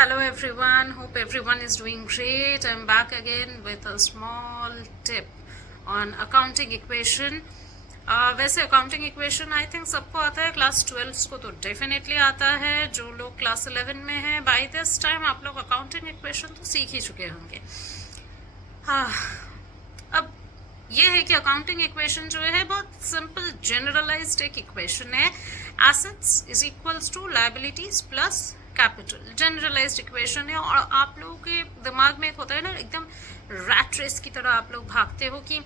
Hello everyone, hope everyone is doing great. I'm back again with a small tip on accounting equation. वैसे accounting equation I think सबको आता है, class 12 को तो definitely आता है. जो लोग क्लास 11 में हैं बाय दिस टाइम आप लोग अकाउंटिंग इक्वेशन तो सीख ही चुके होंगे. अब ये है कि अकाउंटिंग इक्वेशन जो है बहुत सिंपल जनरलाइज्ड एक इक्वेशन है. Assets is equals to liabilities plus capital. Generalized equation है और आप लोगों के दिमाग में एक होता है ना, एकदम रैट रेस की तरह आप लोग भागते हो कि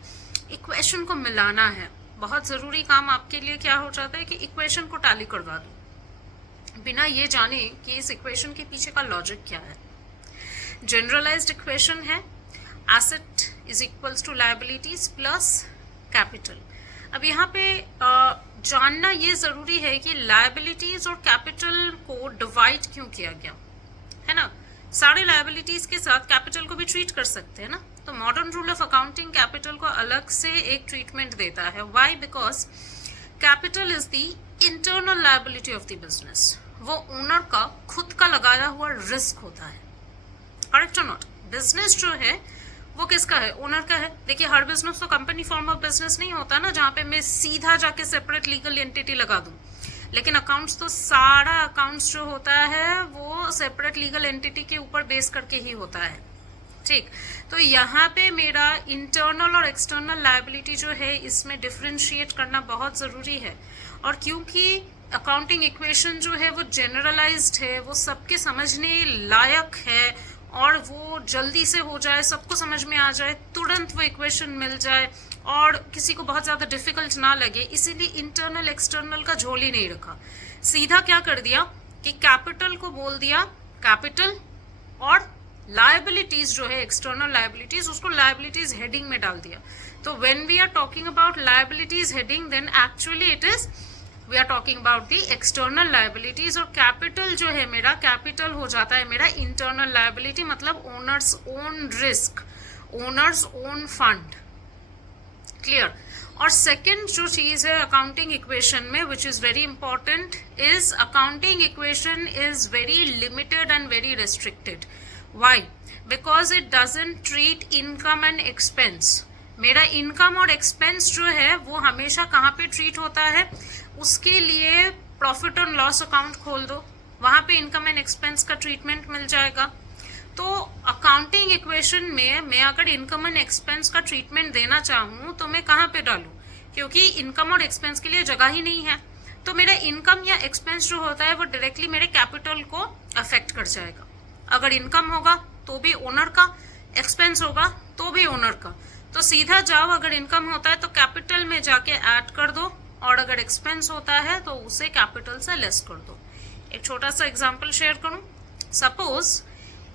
इक्वेशन को मिलाना है. बहुत ज़रूरी काम आपके लिए क्या हो जाता है कि इक्वेशन को टैली करवा दो बिना ये जाने कि इस इक्वेशन के पीछे का लॉजिक क्या है. जनरलाइज्ड इक्वेशन है asset is equals to liabilities plus capital. अब यहाँ पे जानना ये ज़रूरी है कि लायबिलिटीज और कैपिटल को डिवाइड क्यों किया गया है ना. सारे लायबिलिटीज के साथ कैपिटल को भी ट्रीट कर सकते हैं ना. तो modern rule of accounting capital को अलग से एक ट्रीटमेंट देता है. Why? Because capital is the internal liability of the business. वो ओनर का खुद का लगाया हुआ रिस्क होता है. करेक्ट और नॉट? बिजनेस जो है वो किसका है? ओनर का है. देखिए हर बिजनेस तो कंपनी फॉर्म ऑफ बिजनेस नहीं होता ना, जहाँ पे मैं सीधा जाके सेपरेट लीगल एंटिटी लगा दूं. लेकिन अकाउंट्स तो सारा अकाउंट्स जो होता है वो सेपरेट लीगल एंटिटी के ऊपर बेस करके ही होता है. ठीक, तो यहाँ पे मेरा इंटरनल और एक्सटर्नल लायबिलिटी जो है इसमें डिफ्रेंशिएट करना बहुत ज़रूरी है. और क्योंकि अकाउंटिंग इक्वेशन जो है वो जनरलाइज्ड है, वो सबके समझने लायक है और वो जल्दी से हो जाए, सबको समझ में आ जाए, तुरंत वो इक्वेशन मिल जाए और किसी को बहुत ज़्यादा डिफिकल्ट ना लगे, इसीलिए इंटरनल एक्सटर्नल का झोल ही नहीं रखा. सीधा क्या कर दिया कि कैपिटल को बोल दिया कैपिटल और लायबिलिटीज जो है एक्सटर्नल लायबिलिटीज उसको लायबिलिटीज हेडिंग में डाल दिया. तो when we are talking about liabilities heading then actually it is we are talking about the external liabilities. और कैपिटल जो है मेरा कैपिटल हो जाता है मेरा इंटरनल लायबिलिटी, मतलब owners own risk, owners own fund. Clear? और सेकेंड जो चीज है अकाउंटिंग इक्वेशन में which is very important is accounting equation is very limited and very restricted. Why? Because it doesn't treat income and expense. मेरा income और expense जो है वो हमेशा कहाँ पे ट्रीट होता है? उसके लिए प्रॉफिट और लॉस अकाउंट खोल दो, वहाँ पे इनकम एंड एक्सपेंस का ट्रीटमेंट मिल जाएगा. तो अकाउंटिंग इक्वेशन में मैं अगर इनकम एंड एक्सपेंस का ट्रीटमेंट देना चाहूँ तो मैं कहाँ पे डालूँ? क्योंकि इनकम और एक्सपेंस के लिए जगह ही नहीं है. तो मेरा इनकम या एक्सपेंस जो होता है वो डायरेक्टली मेरे कैपिटल को अफेक्ट कर जाएगा. अगर इनकम होगा तो भी ओनर का, एक्सपेंस होगा तो भी ओनर का. तो सीधा जाओ, अगर इनकम होता है तो कैपिटल में जाके ऐड कर दो और अगर एक्सपेंस होता है तो उसे कैपिटल से लेस कर दो. एक छोटा सा एग्जांपल शेयर करूं. सपोज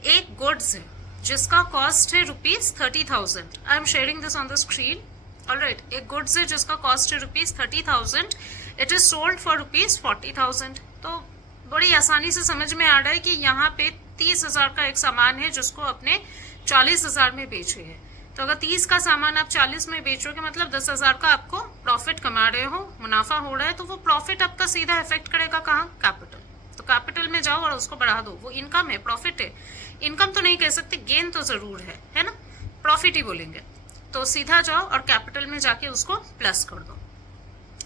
एक गुड्स है जिसका कॉस्ट है ₹30,000. I am sharing this on the screen. Alright, एक गुड्स है जिसका कॉस्ट है ₹30,000. It is sold for ₹40,000. तो बड़ी आसानी से समझ में आ रहा है कि यहाँ पे 30,000 का एक सामान है जिसको अपने 40,000 में बेचे है. तो अगर 30 का सामान आप 40 में बेचोगे मतलब 10,000 का आपको प्रॉफिट कमा रहे हो, मुनाफा हो रहा है. तो वो प्रॉफिट आपका सीधा इफेक्ट करेगा कहाँ? कैपिटल. तो कैपिटल में जाओ और उसको बढ़ा दो. वो इनकम है, प्रॉफिट है. इनकम तो नहीं कह सकते, गेन तो जरूर है ना, प्रॉफिट ही बोलेंगे. तो सीधा जाओ और कैपिटल में जाके उसको प्लस कर दो.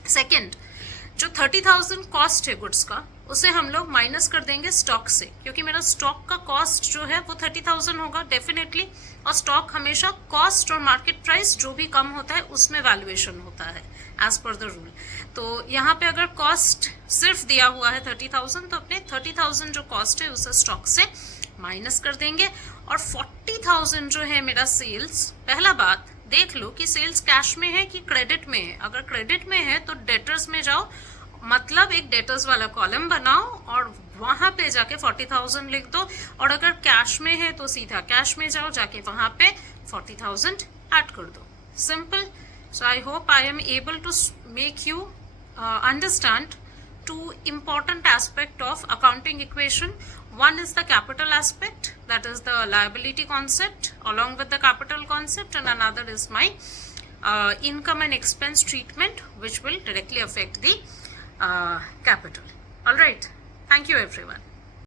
सेकेंड, जो 30,000 कॉस्ट है गुड्स का उसे हम लोग माइनस कर देंगे स्टॉक से, क्योंकि मेरा स्टॉक का कॉस्ट जो है वो 30,000 होगा डेफिनेटली. और स्टॉक हमेशा कॉस्ट और मार्केट प्राइस जो भी कम होता है उसमें वैल्यूएशन होता है एज पर द रूल. तो यहाँ पे अगर कॉस्ट सिर्फ दिया हुआ है 30,000 तो अपने 30,000 जो कॉस्ट है उसे स्टॉक से माइनस कर देंगे. और 40,000 जो है मेरा सेल्स, पहला बात देख लो कि सेल्स कैश में है कि क्रेडिट में है. अगर क्रेडिट में है तो डेटर्स में जाओ, मतलब एक डेटर्स वाला कॉलम बनाओ और वहां पे जाके 40,000 लिख दो. और अगर कैश में है तो सीधा कैश में जाओ, जाके वहां पे 40,000 ऐड कर दो. Simple. So I hope I am able to make you understand two important aspect of accounting equation. One is the capital aspect, that is the liability concept along with the capital concept, and another is my income and expense treatment which will directly affect the capital. All right, thank you everyone.